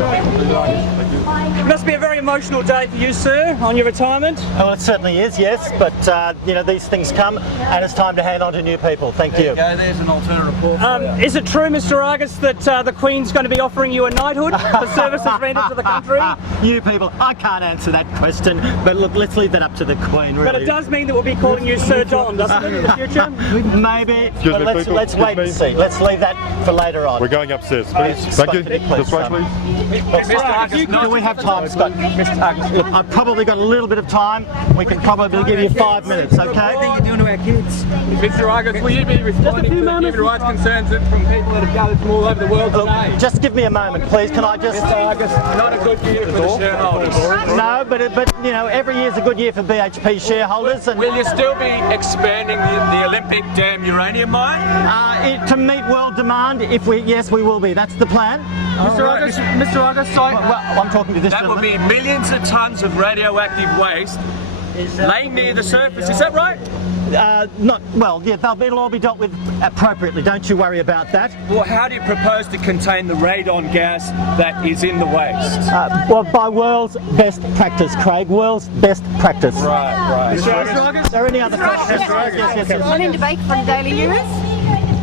It must be a very emotional day for you, sir, on your retirement. Well, it certainly is, yes, but you know, these things come and it's time to hand on to new people. Thank you. There's an alternate report for you. Is it true, Mr Argus, that the Queen's going to be offering you a knighthood for services rendered to the country? You people, I can't answer that question, but look, let's leave that up to the Queen, really. But it does mean that we'll be calling you Sir John, doesn't it, in the future? Maybe, but let's wait and see. Let's leave that for later on. We're going upstairs, please. Thank you. This way, please. Do we have time, Scott? Look, I've probably got a little bit of time. We can probably give you 5 minutes, okay? What are you doing to our kids? Mr Argus, will you be responding to the human rights concerns from people that have gathered from all over the world today? Just give me a moment, please. Can I just... Mr Argus, not a good year for the shareholders. No, but you know, every year's a good year for BHP shareholders. And will you still be expanding the Olympic Dam uranium mine? To meet world demand, yes, we will be. That's the plan. Mr Argus, sorry. Well, I'm talking to this That will be millions of tons of radioactive waste laying near the surface. Is that right? It'll all be dealt with appropriately. Don't you worry about that. Well, how do you propose to contain the radon gas that is in the waste? By world's best practice, Craig. World's best practice. Right. Mr. Argus, are there any other questions? Yes. Melinda Baker from Daily News.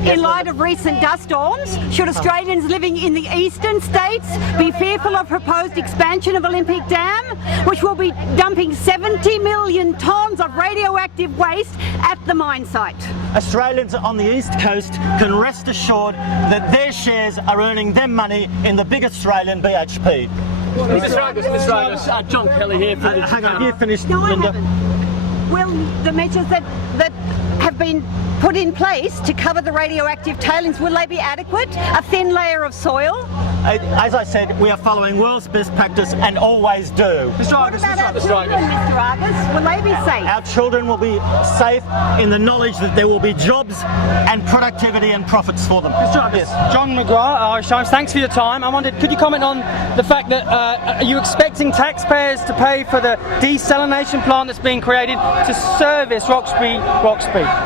In light of recent dust storms, should Australians living in the eastern states be fearful of proposed expansion of Olympic Dam, which will be dumping 70 million tonnes of radioactive waste at the mine site? Australians on the east coast can rest assured that their shares are earning them money in the big Australian BHP. Mr Argus, John Kelly here from the Hang on, you finished, No, I Linda. haven't. Will the measures that have been put in place to cover the radioactive tailings, will they be adequate? A thin layer of soil? As I said, we are following world's best practice and always do. What about our children, Mr Argus? Will they be safe? Our children will be safe in the knowledge that there will be jobs and productivity and profits for them. Mr. Argus, John McGrath, Irish Times, thanks for your time. I wondered, could you comment on the fact that are you expecting taxpayers to pay for the desalination plant that's being created to service Roxby?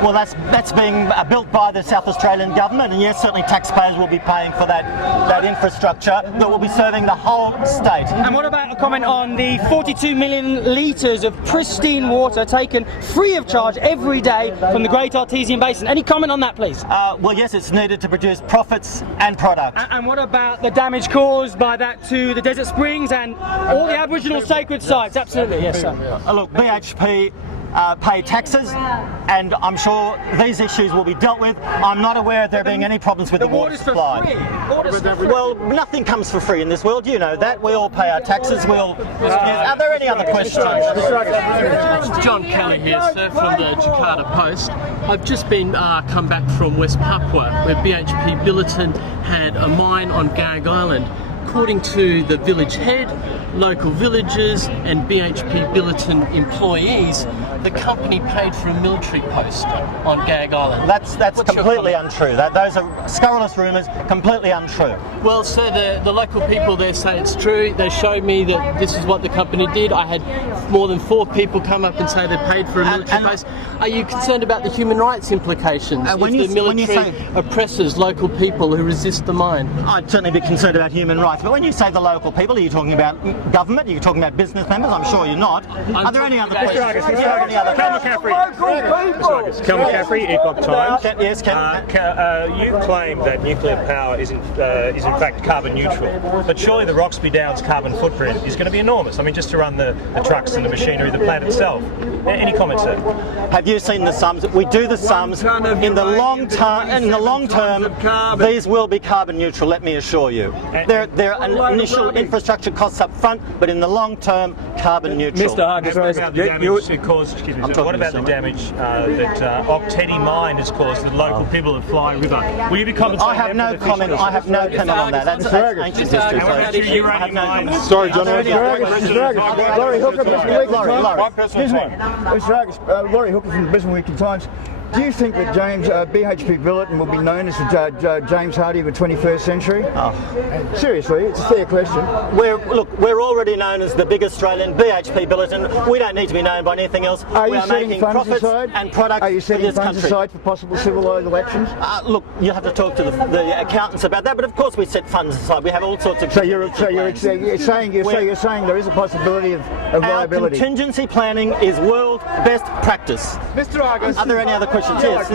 Well, that's being built by the South Australian government, and yes, certainly taxpayers will be paying for that infrastructure that will be serving the whole state. And what about a comment on the 42 million litres of pristine water taken free of charge every day from the Great Artesian Basin? Any comment on that, please? Well, yes, it's needed to produce profits and product. And what about the damage caused by that to the desert springs and all the Aboriginal sacred sites? Absolutely, yes, sir. Look, BHP pay taxes, and I'm sure these issues will be dealt with. I'm not aware of there being any problems with the water supply. Well, nothing comes for free in this world. You know that. We all pay our taxes. Are there any other questions? John Kelly here, sir, from the Jakarta Post. I've just been come back from West Papua, where BHP Billiton had a mine on Gag Island. According to the village head, local villagers and BHP Billiton employees, the company paid for a military post on Gag Island. That's completely untrue. Those are scurrilous rumours, completely untrue. Well, sir, the local people there say it's true. They showed me that this is what the company did. I had more than 4 people come up and say they paid for a military post. Are you concerned about the human rights implications if the military oppresses local people who resist the mine? I'd certainly be concerned about human rights. But when you say the local people, are you talking about government? Are you talking about business members? I'm sure you're not. Are there any other questions? Cal McCaffrey, Epoch Times. Yes, Ken. You claim that nuclear power is in fact carbon neutral, but surely the Roxby Downs carbon footprint is going to be enormous. I mean, just to run the trucks and the machinery of the plant itself. Any comments, sir? Have you seen the sums? We do the sums in the long term. In the long term, these will be carbon neutral. Let me assure you. There are initial infrastructure costs up front, but in the long term, carbon neutral. Mr. Argus, what about the damage it caused? What about the damage that Octetti Mine has caused to the local people of Fly River? Will you be compensating? I have no comment. I have no comment on that. That's ancient history. Sorry, John. Laurie Hooker from the Brisbane Weekly Times. Laurie Hooker from the Brisbane Weekly Times. Do you think that BHP Billiton will be known as the James Hardie of the 21st century? Seriously, it's a fair question. We're already known as the big Australian BHP Billiton. We don't need to be known by anything else. Are we you are setting making funds profits aside? and products Are you for setting this funds country. aside for possible civil elections? Look, you have to talk to the accountants about that. But of course, we set funds aside. We have all sorts of. So you're saying there is a possibility of viability. Our contingency planning is world best practice. Mr. Argus. Are there any other questions? Yes.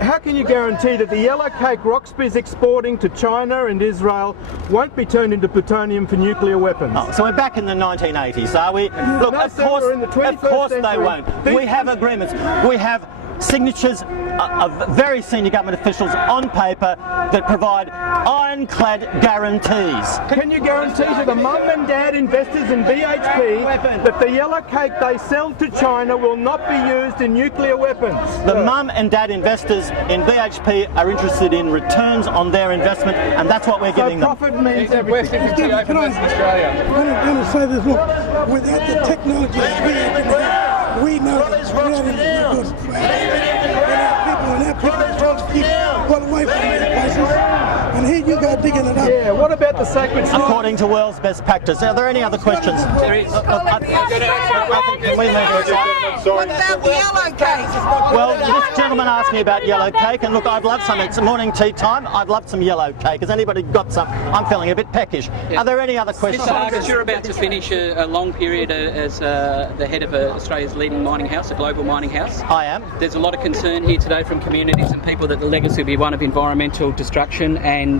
How can you guarantee that the yellow cake Roxby is exporting to China and Israel won't be turned into plutonium for nuclear weapons? Oh, so we're back in the 1980s, are we? Look, No, of sir, course, we're in the 21st of course they century. won't. We have agreements. We have signatures of very senior government officials on paper that provide ironclad guarantees. Can you guarantee to the mum and dad investors in BHP that the yellow cake they sell to China will not be used in nuclear weapons? The mum and dad investors in BHP are interested in returns on their investment, and that's what we're giving them. Profit means everything. Can I say this? Look, without the technology that we have, we know that reality is not good for our people keep well away from these places. And here you go digging it up. Yeah, what about the sacred site? According to world's best practice. Are there any other questions? There is. Can we move aside? What about the yellow cake? Well, this gentleman asked me about yellow cake, and look, I'd love some. It's morning tea time. I'd love some yellow cake. Has anybody got some? I'm feeling a bit peckish. Are there any other questions? Mr. Argus, you're about to finish a long period as the head of Australia's leading mining house, a global mining house. I am. There's a lot of concern here today from communities and people that the legacy will be one of environmental destruction and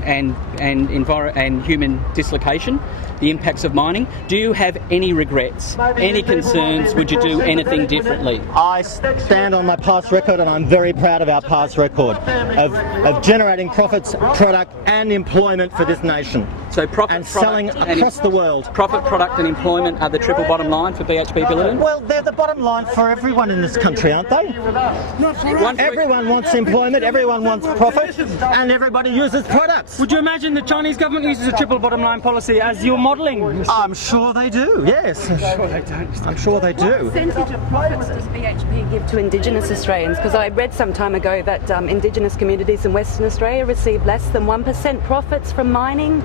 human dislocation, the impacts of mining. Do you have any regrets, any concerns? Would you do anything differently? I stand on my past record, and I'm very proud of our past record of generating profits, product and employment for this nation. So profit, and selling across the world. Profit, product and employment are the triple bottom line for BHP Billiton? Well, they're the bottom line for everyone in this country, aren't they? Everyone wants employment, everyone wants profit, and everybody uses products. Would you imagine the Chinese government uses a triple bottom line policy as you're modelling? I'm sure they do, yes. I'm sure they don't. I'm sure they do. What percentage of profits does BHP give to Indigenous Australians? Because I read some time ago that Indigenous communities in Western Australia receive less than 1% profits from mining.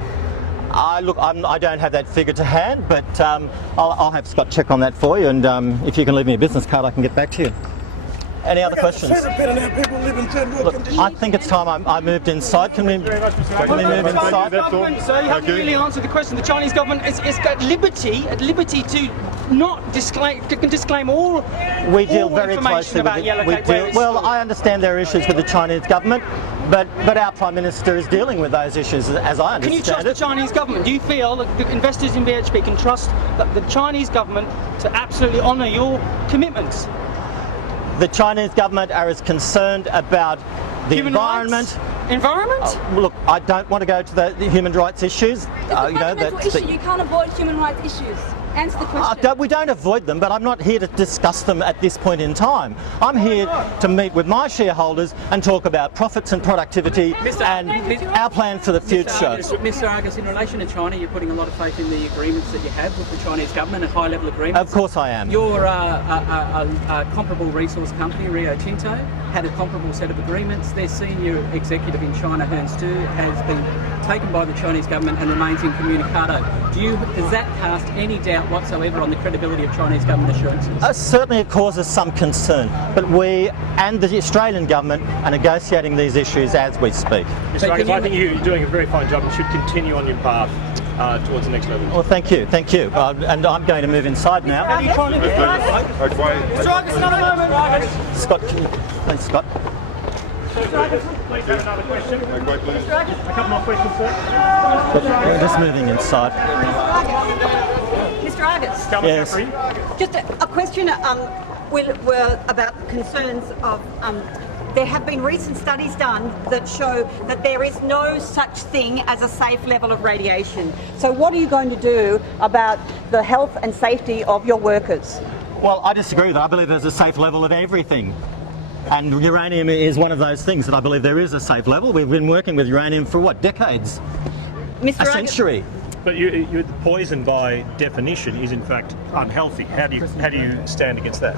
Look, I don't have that figure to hand, but I'll have Scott check on that for you, and if you can leave me a business card, I can get back to you. Any other questions? Look, I think it's time I moved inside. Can we move inside? So you haven't really answered the question. The Chinese government is at liberty to not disclaim all. We deal all very information closely about with yellow cake. Well, I understand there are issues with the Chinese government, but our Prime Minister is dealing with those issues, as I understand it. Can you trust the Chinese government? Do you feel that the investors in BHP can trust that the Chinese government to absolutely honour your commitments? The Chinese government are as concerned about the Human environment. Rights? Environment? Look, I don't want to go to the human rights issues. It's a fundamental issue. You can't avoid human rights issues. Answer the question. We don't avoid them, but I'm not here to discuss them at this point in time. I'm here to meet with my shareholders and talk about profits and productivity and our plan for the future. Mr. Argus, in relation to China, you're putting a lot of faith in the agreements that you have with the Chinese government, and high-level agreements. Of course I am. You're a comparable resource company, Rio Tinto, had a comparable set of agreements. Their senior executive in China, Hearns 2, has been taken by the Chinese government and remains incommunicado. Does that cast any doubt whatsoever on the credibility of Chinese government assurances? Certainly it causes some concern, but we and the Australian government are negotiating these issues as we speak. Mr. Argus, I think you're doing a very fine job and should continue on your path towards the next level. Well, thank you. And I'm going to move inside now. Mr. Argus, another moment. Scott, please, Scott. Please have another question. A couple more questions, sir. We're just moving inside. Mr. Argus, Yes. just a question about the concerns of there have been recent studies done that show that there is no such thing as a safe level of radiation. So what are you going to do about the health and safety of your workers? Well, I disagree with that. I believe there's a safe level of everything. And uranium is one of those things that I believe there is a safe level. We've been working with uranium for what, decades? Mr. A century. But poison by definition is in fact unhealthy. How do you stand against that?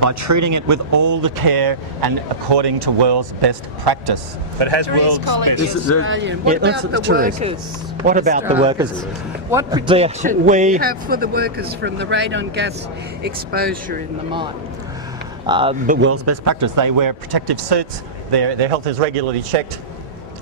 by treating it with all the care and according to world's best practice. But it has world's best. What about the workers? What about the workers? What protection do you have for the workers from the radon gas exposure in the mine? The world's best practice. They wear protective suits, their health is regularly checked,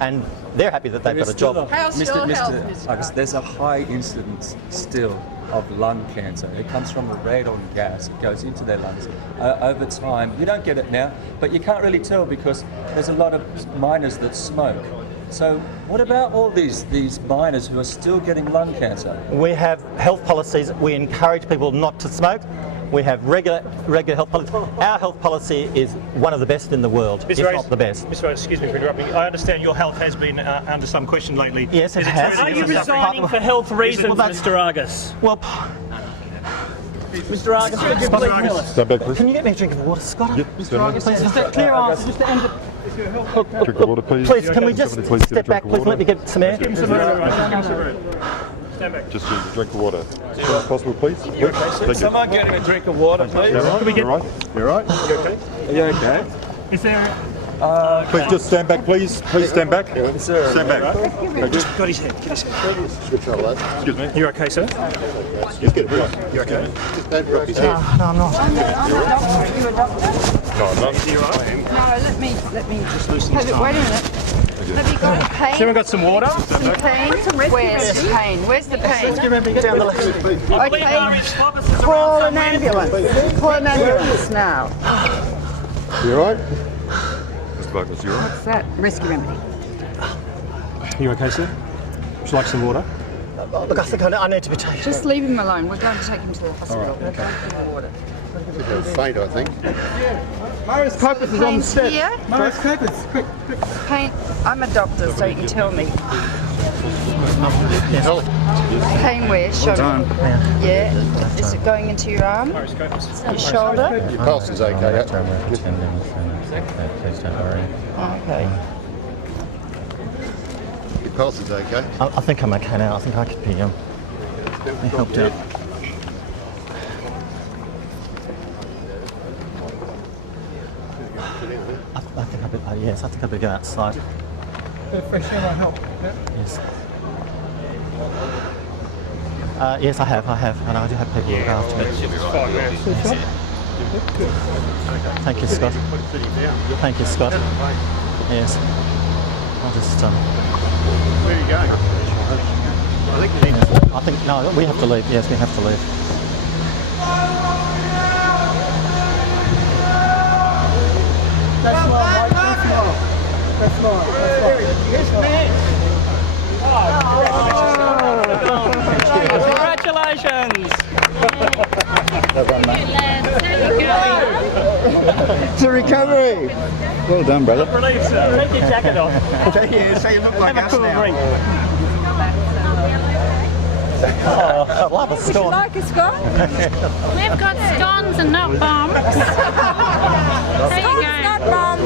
and they're happy that they've got a job. How's your health? There's a high incidence still of lung cancer. It comes from the radon gas. It goes into their lungs. Over time, you don't get it now, but you can't really tell because there's a lot of miners that smoke. So what about all these miners who are still getting lung cancer? We have health policies. We encourage people not to smoke. We have regular health policy. Our health policy is one of the best in the world, if not the best. Mr. Rose, excuse me for interrupting. I understand your health has been under some question lately. Yes, it has. Are you resigning for health reasons, Mr. Argus? Well, Mr. Argus, could you please tell us? Stand back, please. Can you get me a drink of water, Scott? Yep, Mr. Argus, please, just a clear answer, just to end the... Drink of water, please. Please, can we just step back, please, let me get some air? Give him some room. Stand back. Just a drink of water. As soon as possible, please. You okay, sir? Someone get him a drink of water, please. Can we get... You're right. You're right. You okay? Are you okay? Is there... Please just stand back, please. Please stand back. Stand back. Just got his head. Get his head. Excuse me. You okay, sir? Just get it right. You okay? Just don't drop his head. No, I'm not. I'm a doctor. You're a doctor. No, I'm not. Is he all right? No, let me Just loosen his wait a tongue. minute. Have you got pain? Has anyone got some water? Some pain? Where's pain? Where's the pain? Get down the left. Okay. Call an ambulance. Call an ambulance now. You all right? Mr. Douglas, you all right? What's that? Rescue remedy. You okay, sir? Would you like some water? Look, I think I need to be taken. Just leave him alone. We're going to take him to the hospital. All right, okay. We're going to give him water. Faint, I think. Maurice Copus is on the step. Here? Maurice Copus, quick. Pain. I'm a doctor, so you can tell me. Pain where? Show me. Yeah. Is it going into your arm? Your shoulder? Your pulse is okay. Okay. Your pulse is okay. I think I'm okay now. I think I could be helped out. I think I better, yes, I think I better go outside. Fresh air will help. Yes. Yes, I have, and I do have people look after me. Thank you, Scott. Thank you, Scott. Yes. I'll just. Where are you going? I think no, we have to leave. Yes, we have to leave. That's not That's not. Yes, man. Congratulations! It's a recovery. Well done, brother. Relief, sir. Take your jacket off. So you look like Have a cool drink. Oh, I love a Would you scone. like a scone? We've got scones and not bombs. There you go. Not bombs.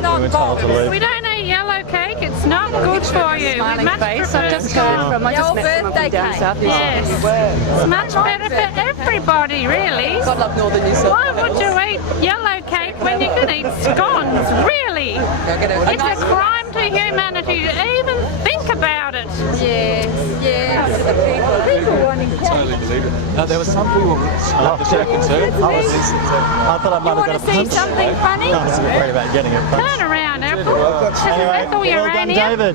Not bombs. We don't eat yellow cake. It's not good for you. We Smiling much face. prefer I've just heard from. I just met someone from down south. Yes. It's much better for everybody, really. God love Northern New South Why would you eat yellow cake when you can eat scones? Really? It's a crime to humanity to even think about it. Yes, yes. People wanting to Totally believe it. No, there were some people who loved the jacket too. I thought I might have got a see punch. something funny? No, I was worried about getting a punch. Turn around, April. That's all you're Well done, around here. David.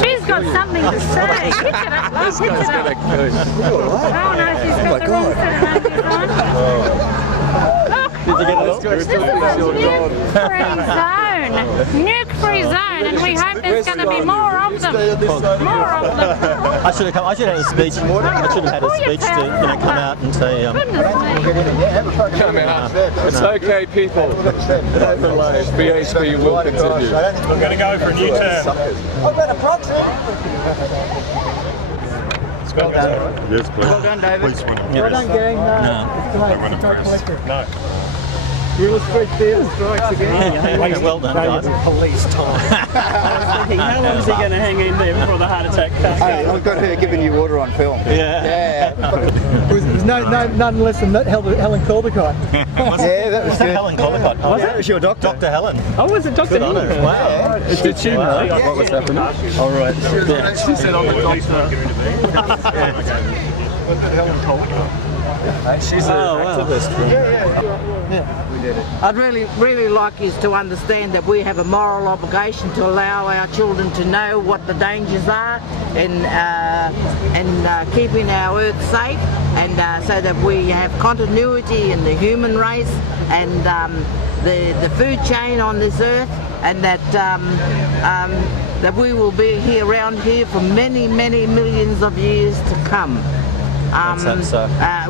She's got something to say. Pitch it up. This Pitch guy's it up. gonna go. Oh no, she's got the wrong set around here, Look. Did you get it all? This is a nuke-free zone. Nuke-free zone, and we hope there's going to be more of them. More of them. I should have had a speech. I should have had a speech to come out and say. Come out. It's okay, people. Don't delay. BHP will continue. We're going to go for a new term. I've got a proxy. Yes, please. Well done, David. Please, Well done, gang. No. No. Real Street Theatre strikes again. Well done, guys. Police time. How long is he going to hang in there before the heart attack comes? Hey, I've got her giving you water on film. Yeah. There's none less than Helen Caldicott. Yeah, that was good. Helen Caldicott. Was it? That was your doctor. Dr. Helen. Oh, was it Dr. Good on her. Wow. Did she know what was happening? All right. She said I'm the doctor. Helen Caldicott. She's an activist. I'd really like you to understand that we have a moral obligation to allow our children to know what the dangers are and keeping our earth safe, and so that we have continuity in the human race and the food chain on this earth, and that that we will be here around here for many millions of years to come.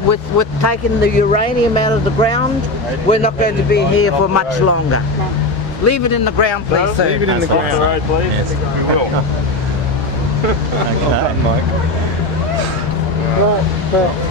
With taking the uranium out of the ground, we're not going to be here for much longer. Leave it in the ground, please, sir. Leave it in the ground. Road, please. Yes. We will. Okay, Mike. Right.